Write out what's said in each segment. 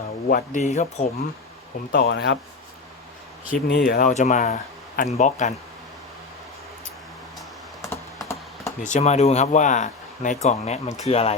สวัสดีครับผมผมต่อนะครับ คลิปนี้เดี๋ยวเราจะมาอันบ็อกกัน เดี๋ยวจะมาดูครับว่าในกล่องเนี้ยมันคืออะไร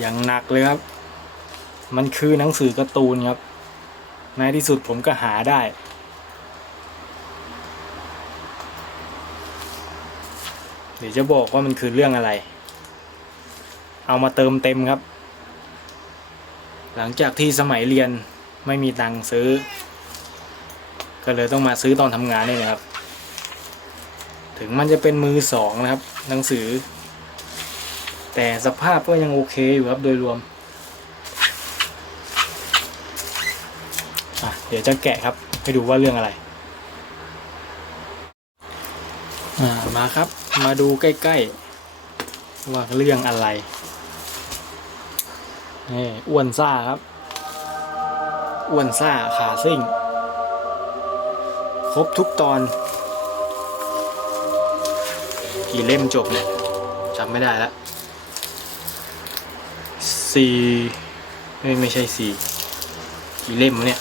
อย่างหนักเลยครับ มันคือหนังสือการ์ตูนครับ ในที่สุดผมก็หาได้ เดี๋ยวจะบอกว่ามันคือเรื่องอะไร เอามาเติมเต็มครับ หลังจากที่สมัยเรียนไม่มีตังค์ซื้อ ก็เลยต้องมาซื้อตอนทำงานนี่นะครับ ถึงมันจะเป็นมือสองนะครับ หนังสือ แต่สภาพก็ยังโอเคอยู่ครับโดยรวม เดี๋ยวจะแกะครับให้ดูว่าเรื่องอะไร มาครับมาดูใกล้ๆ ว่าเรื่องอะไรนี่อ้วนซ่าครับ อ้วนซ่าขาซิ่ง ครบทุกตอน กี่เล่มจบเนี่ยจำไม่ได้แล้ว สี่ไม่ไม่ใช่สี่กี่เล่มเนี่ย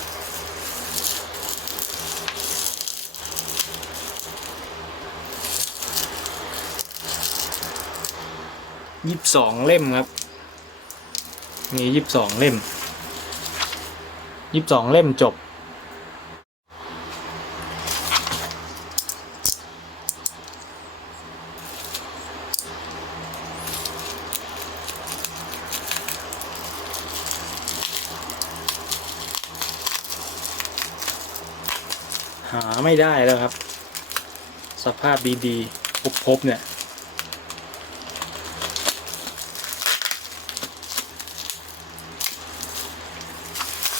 ยี่สิบสองเล่มครับ มียี่สิบสองเล่มยี่สิบสองเล่มจบ หา ได้แล้วครับ สภาพดีๆพบๆเนี่ย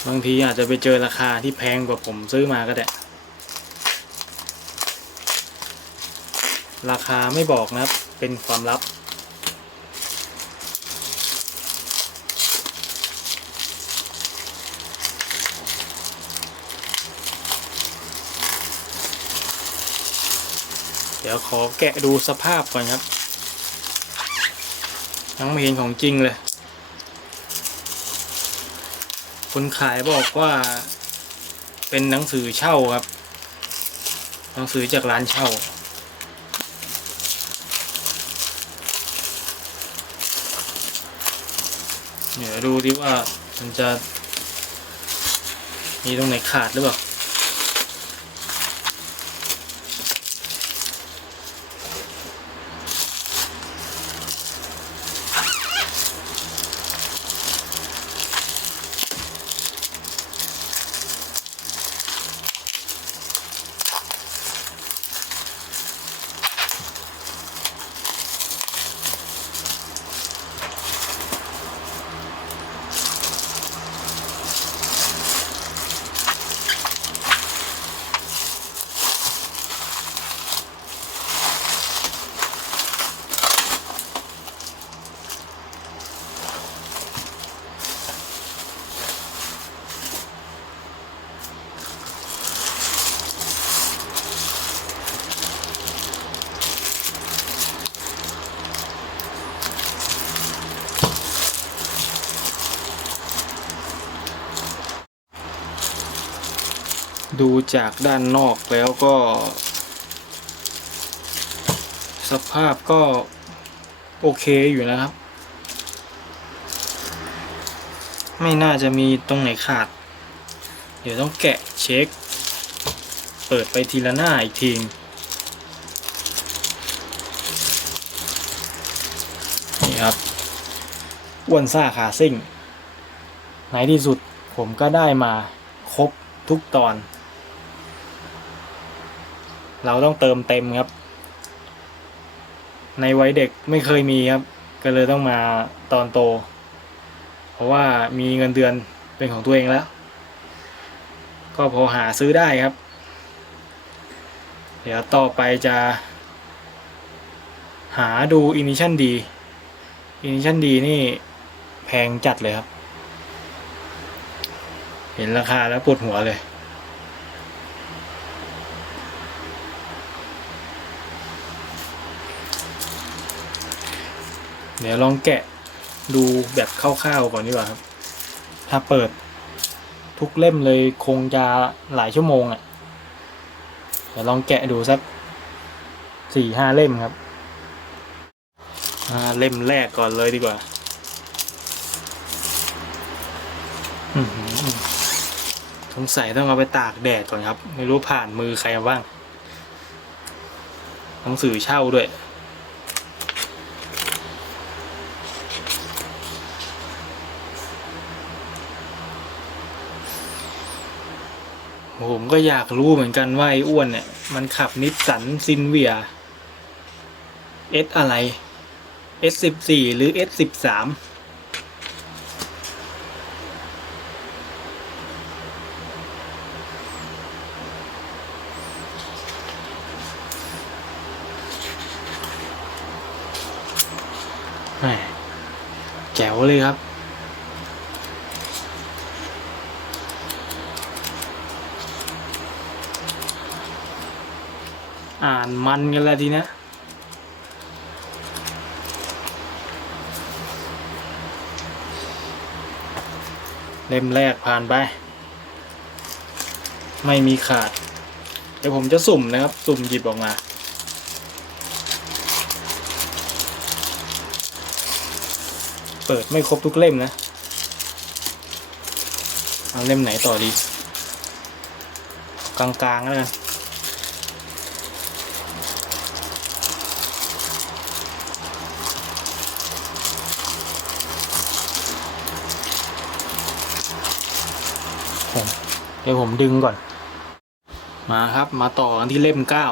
บางทีอาจจะไปเจอราคาที่แพงกว่าผมซื้อมาก็ได้ ราคาไม่บอกนะครับ เป็นความลับ ดี๋ยวขอแกะดูสภาพก่อนครับ ยังไม่เห็นของจริงเลย คนขายบอกว่าเป็นหนังสือเช่าครับ หนังสือจากร้านเช่า เดี๋ยวดูดิว่ามันจะมีตรงไหนขาดหรือเปล่า ดูจากด้านนอกแล้วก็ สภาพก็โอเคอยู่นะครับ ไม่น่าจะมีตรงไหนขาด เดี๋ยวต้องแกะเช็ค เปิดไปทีละหน้าอีกทีนี่ครับอ้วนซ่าขาซิ่ง ในที่สุดผมก็ได้มาครบทุกตอน เราต้องเติมเต็มครับ ในวัยเด็กไม่เคยมีครับ ก็เลยต้องมาตอนโต เพราะว่ามีเงินเดือนเป็นของตัวเองแล้ว ก็พอหาซื้อได้ครับ เดี๋ยวต่อไปจะ หาดูอินิชันดีอินิชันดีนี่แพงจัดเลยครับ เห็นราคาแล้วปวดหัวเลย เดี๋ยวลองแกะดูแบบคร่าวๆก่อนดีกว่าครับ ถ้าเปิดทุกเล่มเลยคงจะหลายชั่วโมงอะ่ะ เดี๋ยวลองแกะดูสักสี่ห้าเล่มครับเล่มแรกก่อนเลยดีกว่าต้อหือสงสัยต้องเอาไปตากแดดก่อนครับ ไม่รู้ผ่านมือใครบ้าง หนังสือเช่าด้วย ผมก็อยากรู้เหมือนกันว่าไอ้อ้วนเนี่ย มันขับนิสสันซินเวีย S อสอะไร S สิบสี่หรือ S สิบสามแหม่แจ๋วเลยครับ อ่านมันกันแล้วทีนี้ยเล่มแรกผ่านไป ไม่มีขาด เดี๋ยวผมจะสุ่มนะครับ สุ่มหยิบออกมา เปิดไม่ครบทุกเล่มนะเอาเล่มไหนต่อดี กลางๆแล้วกัน ผมเดี๋ยวผมดึงก่อน มาครับมาต่อกันที่เล่มเก้า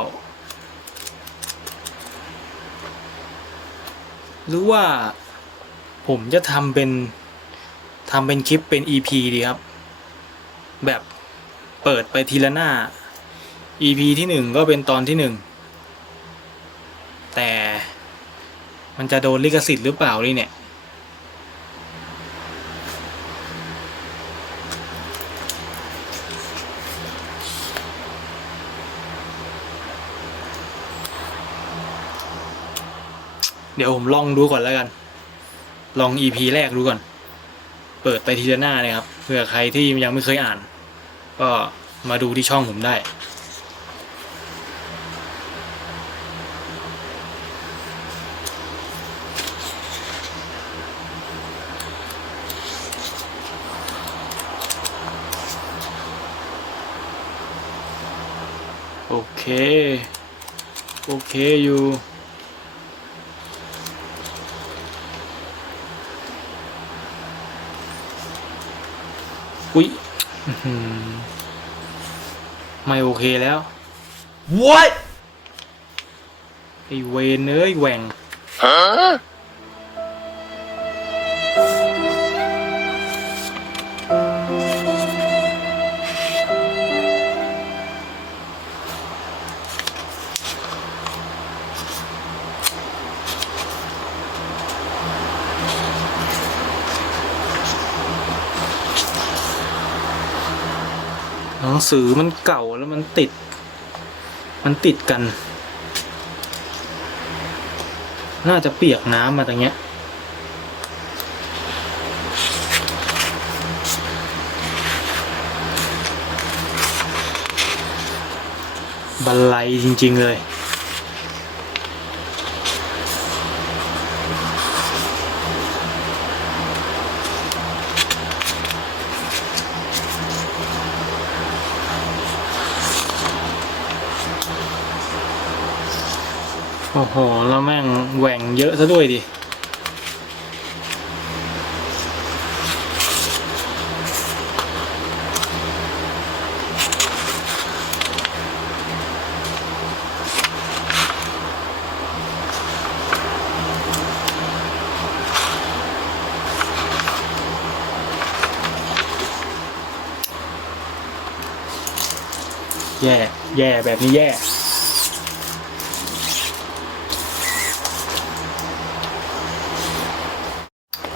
หรือว่าผมจะทำเป็นทำเป็นคลิปเป็น EP ดีครับ แบบเปิดไปทีละหน้า EP ที่หนึ่งก็เป็นตอนที่หนึ่งแต่มันจะโดนลิขสิทธิ์หรือเปล่านี่เนี่ย เดี๋ยวผมลองดูก่อนแล้วกัน ลอง EP แรกดูก่อน เปิดไปทีละหน้าเลยครับ เผื่อใครที่ยังไม่เคยอ่าน ก็มาดูที่ช่องผมได้ โอเค โอเคอยู่ อุ๊ยอื้อหือไม่โอเคแล้ว What? ไอเวนเอ้ยแหว่ง Huh? ห นังสือมันเก่าแล้วมันติด มันติดกัน น่าจะเปียกน้ำมาตรงเนี้ยบันไลจริง ๆ เลย โอ้โห แล้วแม่งแหว่งเยอะ ซะด้วยดิแย่ แย่ แบบนี้แย่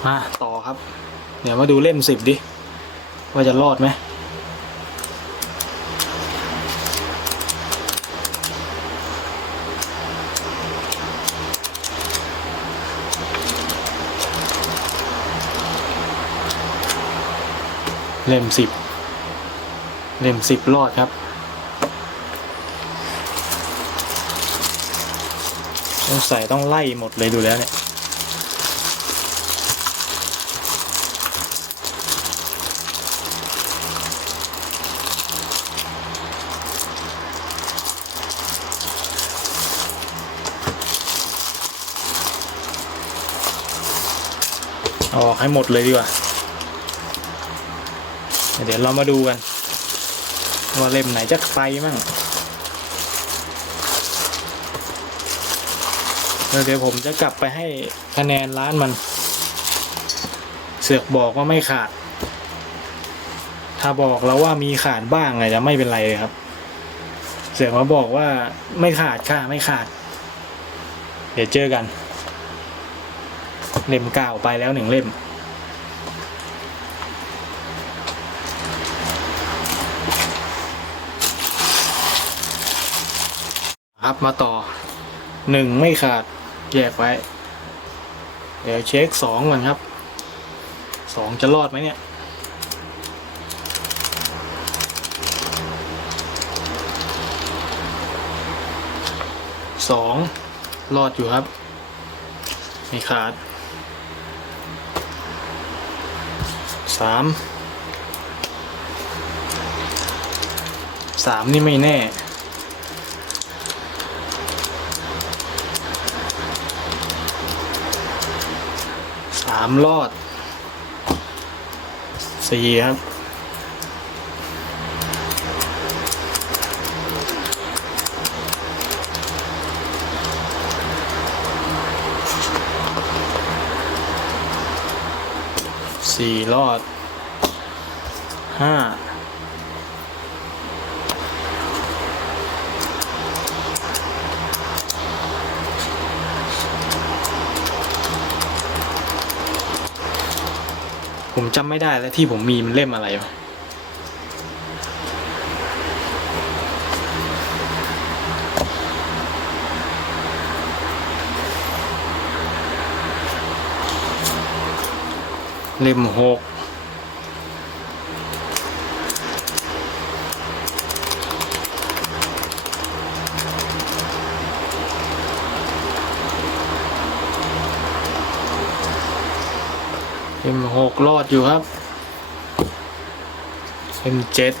มาต่อครับ เดี๋ยวมาดูเล่มสิบดิ ว่าจะรอดไหมเล่มสิบเล่มสิบรอดครับ ต้องใส่ต้องไล่หมดเลยดูแล้วเนี่ย เอาออก ให้หมดเลยดีกว่า เดี๋ยวเรามาดูกัน ว่าเล่มไหนจะไปมั่งเดี๋ยวผมจะกลับไปให้คะแนนร้านมัน เสือกบอกว่าไม่ขาด ถ้าบอกแล้วว่ามีขาดบ้างอาจจะไม่เป็นไรเลยครับ เสือกมาบอกว่าไม่ขาดค่ะไม่ขาด เดี๋ยวเจอกัน เล่มเก้าไปแล้วหนึ่งเล่ม ครับมาต่อหนึ่งไม่ขาดแยกไว้ เดี๋ยวเช็คสองก่อนครับสองจะรอดไหมเนี่ยสองรอดอยู่ครับไม่ขาดสามสามนี่ไม่แน่ามรอดสี่ครับสี่รอดห้า ผมจำไม่ได้แล้วที่ผมมีมันเล่มอะไรวะเล่มหก เล่มหกรอดอยู่ครับเล่มเจ็ด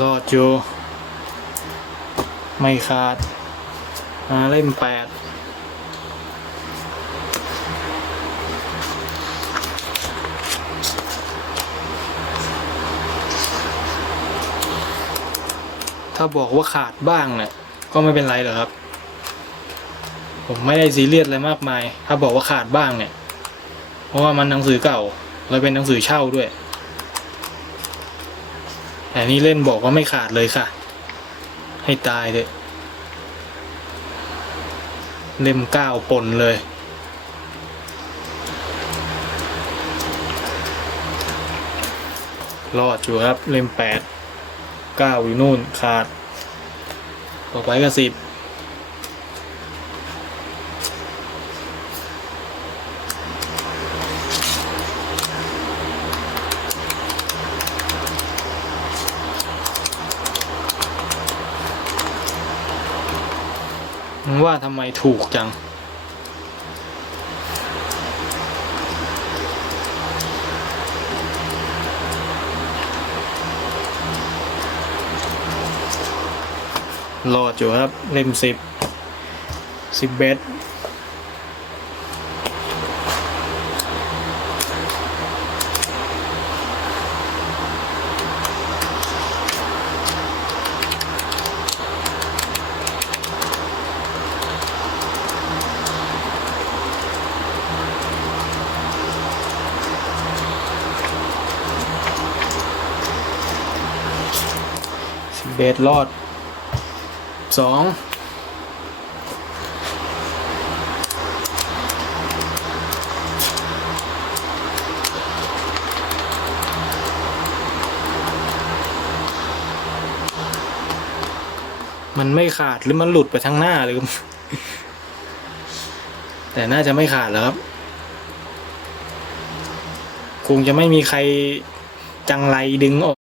รอดอยู่ ไม่ขาดมาเล่มแปดถ้าบอกว่าขาดบ้างเนี่ยก็ไม่เป็นไรหรอกครับ ผมไม่ได้ซีเรียสอะไรมากมาย ถ้าบอกว่าขาดบ้างเนี่ย เพราะว่ามันหนังสือเก่าแล้วเป็นหนังสือเช่าด้วยแต่นี่เล่นบอกว่าไม่ขาดเลยค่ะ ให้ตายเลยเล่มเก้าปนเลย รอดอยู่ครับ เล่มแปดเก้าอยู่นู่นขาด ต่อไปก็สิบ ว่าทำไมถูกจัง รอดอยู่ครับ เล่มสิบสิบเบส เบสรอดสองมันไม่ขาดหรือมันหลุดไปทางหน้าหรือแต่น่าจะไม่ขาดแล้วครับ คงจะไม่มีใครจังไรดึงออก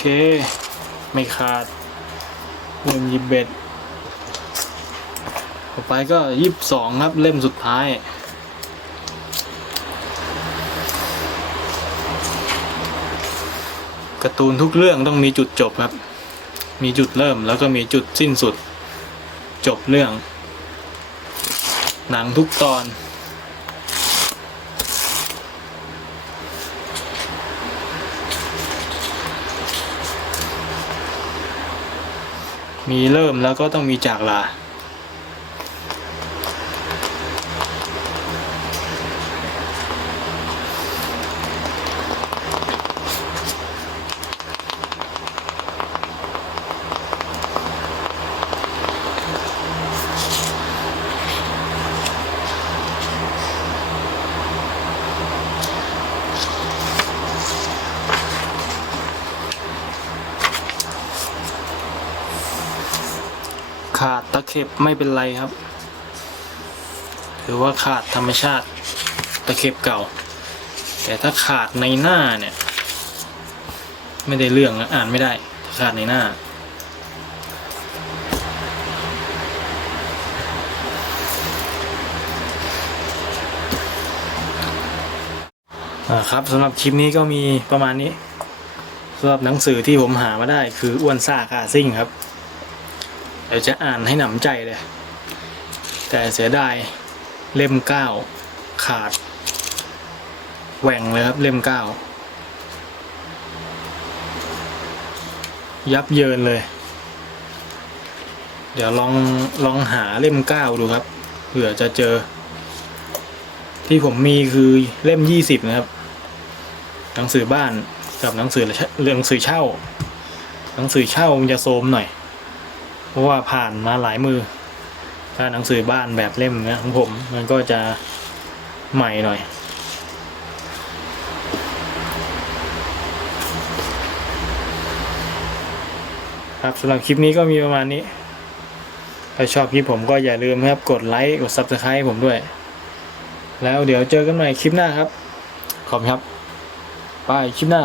เค ไม่ขาดเล่มยิบเบ็ดต่อไปก็ยิบสองครับเล่มสุดท้ายการ์ตูนทุกเรื่องต้องมีจุดจบครับ มีจุดเริ่มแล้วก็มีจุดสิ้นสุด จบเรื่อง หนังทุกตอน มีเริ่มแล้วก็ต้องมีจากลาะเข็บไม่เป็นไรครับ ถือว่าขาดธรรมชาติตะเข็บเก่า แต่ถ้าขาดในหน้าเนี่ย ไม่ได้เรื่องนะอ่านไม่ได้ถ้าขาดในหน้าอ่าครับสำหรับคลิปนี้ก็มีประมาณนี้สำหรับหนังสือที่ผมหามาได้คืออ้วนซ่าคาซิ่งครับ เดี๋ยวจะอ่านให้หนำใจเลย แต่เสียดายเล่มเก้าขาด แหว่งเลยครับเล่มเก้ายับเยินเลย เดี๋ยวลองลองหาเล่มเก้าดูครับเผื่อจะเจอ ที่ผมมีคือเล่มยี่สิบนะครับ หนังสือบ้านกับหนังสือเรื่องหนังสือเช่า หนังสือเช่ามันจะโซมหน่อย เพราะว่าผ่านมาหลายมือ ถ้าหนังสือบ้านแบบเล่มเนี้ยของผมมันก็จะใหม่หน่อย ครับสำหรับคลิปนี้ก็มีประมาณนี้ถ้าชอบคลิปผมก็อย่าลืมนะครับกดไลค์กด Subscribe ผมด้วย แล้วเดี๋ยวเจอกันใหม่คลิปหน้าครับ ขอบคุณครับบายคลิปหน้า